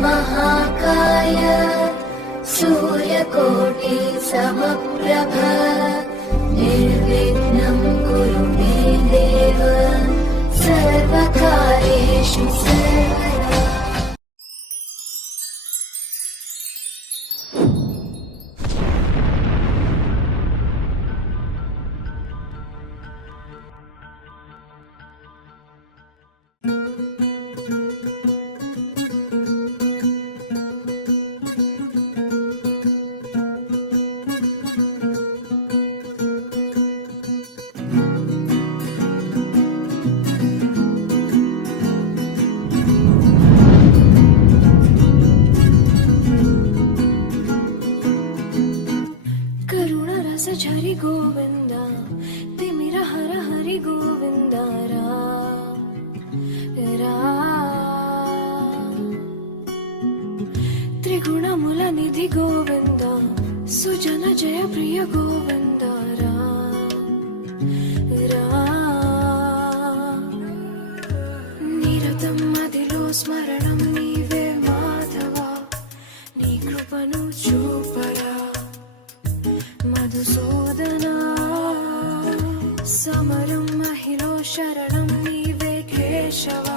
महाकाय सूर्यकोटि समप्रभ निर्विघ्नं कुरु मे देव सर्वकार्येषु सर्वदा। झरि गोविंद तिमिर हर हरि गोविंद त्रिगुणमुल निधि गोविंद सुजन जय प्रिय गोविंद निरतं मदिलो स्मरणं नीवे माधव नी कृपनु चूपरा मधुसूदना समरं महिलो शरणं नीवे केशव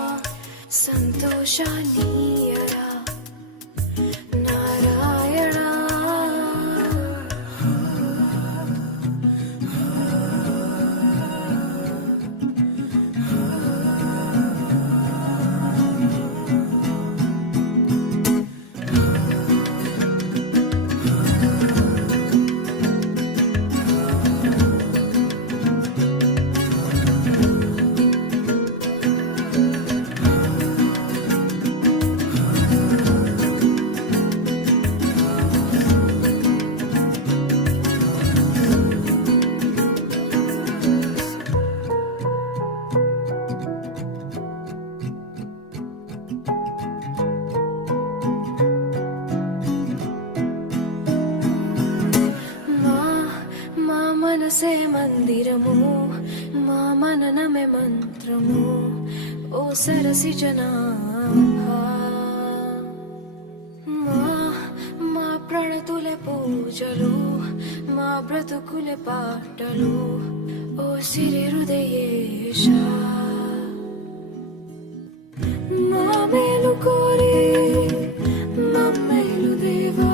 संतोषानीयरा नारायण మనసే మందిరము మా మననమే మంత్రము ఓ సరసి జనాభా మా ప్రణతులే పూజలు మా బ్రతుకులే పాటలు ఓ సిరి హృదయేశ మా మేలు కోరి మమ్మేలు దేవా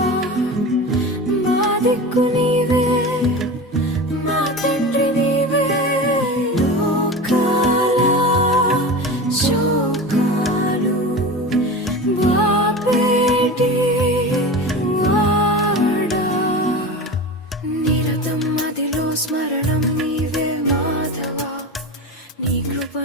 మా దిక్కు నీవే స్మరణం నీవే మాధవ నీ కృప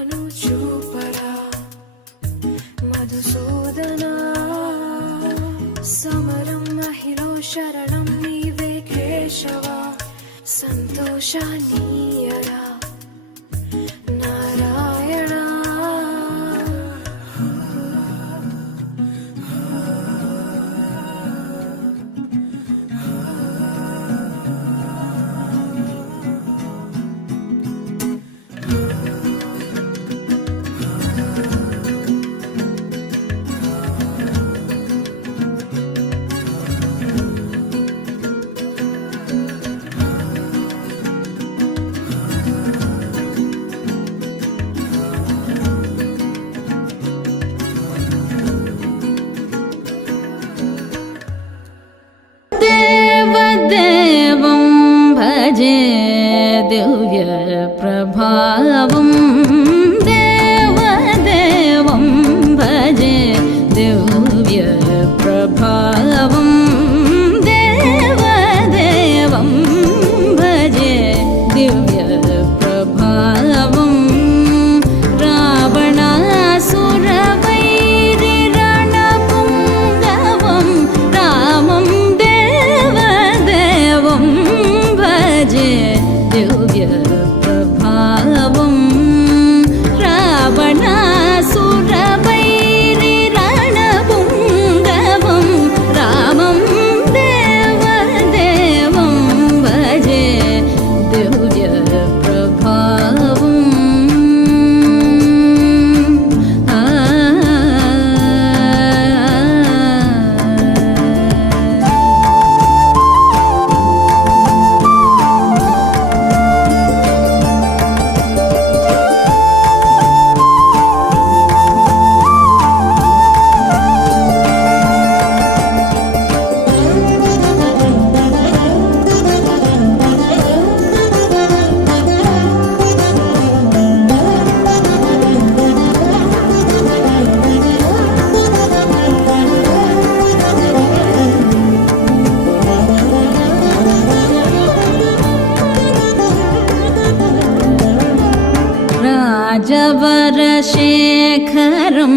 राजपरशेखरं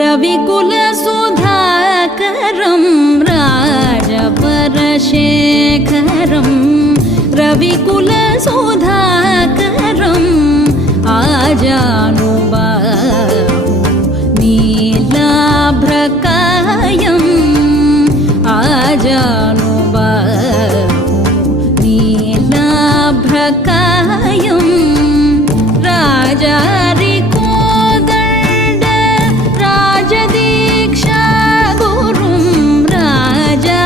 रविकुलसुधाकरं राजपरशेखरं रविकुलसुधाकरम् आजानुबाहु नीलाभ्रकायम् आजानुबाहु नीलाभ्रकायम् राजारिकोदण्ड राजदीक्षा गुरुं राजहरिकोदण्ड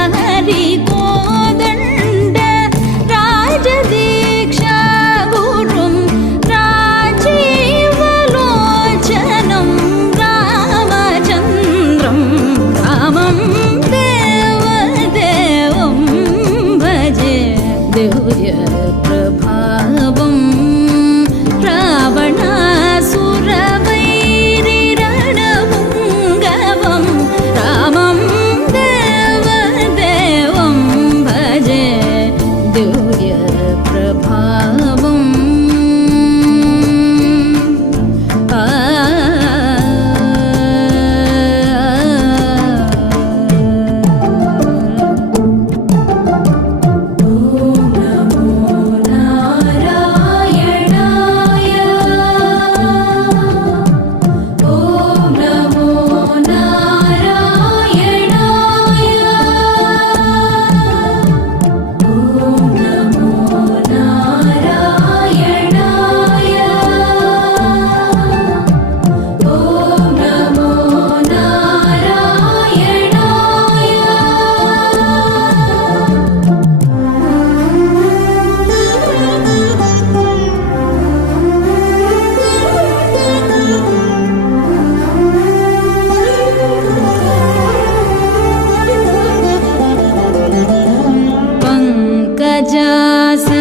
राजदीक्षा गुरुं राजीवलोचनं रामचन्द्रं रामं देवदेवं भजे दिव्यप्रभावम् रावणासुरवैरिरणपुङ्गवं रामं देवदेवं भजे दिव्यप्रभावम्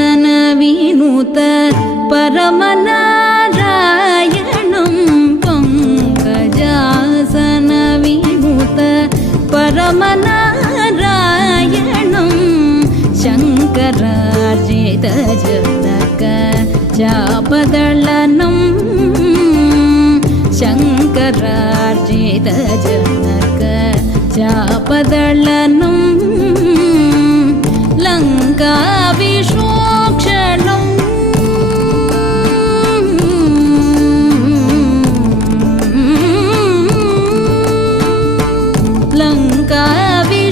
पङ्कजासनविनुत परमनारायणं पङ्कजासनविनुत परमनारायणं शङ्करार्जितजनक चापदलनं शङ्करार्जितजनक चापदलनं लङ्काविशोक्षणं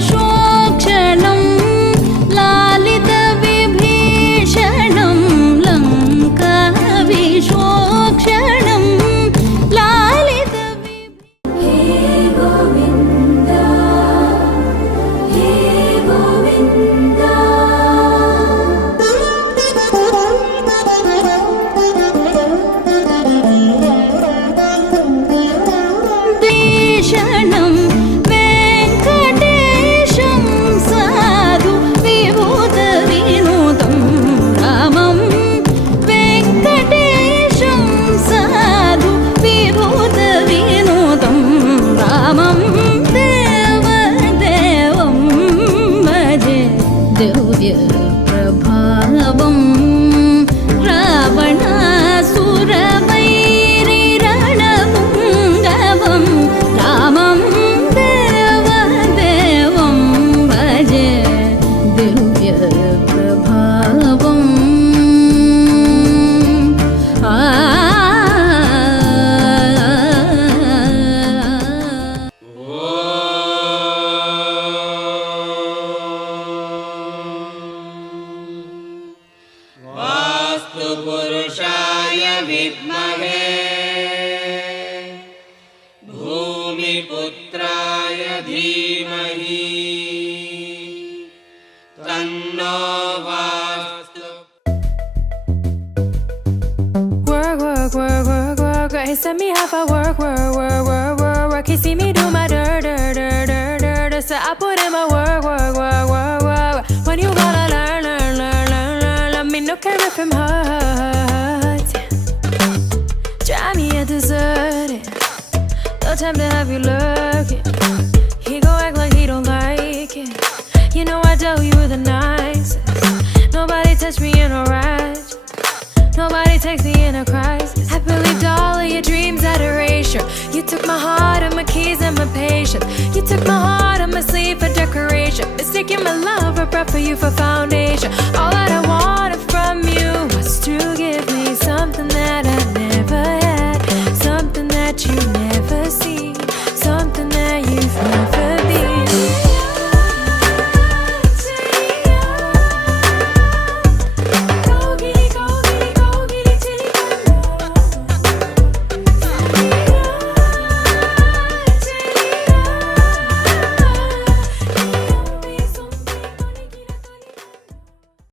लङ्काविशोक्षणं लालितविभीषणं लङ्काविशोक्षणं हे गोविन्द हे गोविन्द भीषणं वेङ्कटेशं साधु विभूतविनोदं रामं वेङ्कटेशं साधु विभूतविनोदं रामं देवदेवं भजे दिव्यप्रभावम् रावणासुरवैरिरणपुङ्गवं रामं देवदेवं भजे दिव्यप्रभावम् वास्तुपुरुषाय विद्महे भूमिपुत्राय धीमहि तन्नो vastu Work, work, work, work, work, work. He sent me half a work, work, work, work, work, work. He see me do my dirt, dirt, dirt, dirt, dirt. So I put in my work, work, work, work, work. When you gotta learn, learn, learn, learn, learn. Let me no care if him hurt. Drive me a dessert. No time to have you lurking. He go act like he don't like it. You know I dealt you with the nicest. Nobody touched me in a rush. Nobody takes me in a crisis. I believed all of your dreams had a took my heart on my sleeve for decoration. Mistaking my love, I brought for you for foundation. All that I wanted from you was to give me something that I never had, something that you never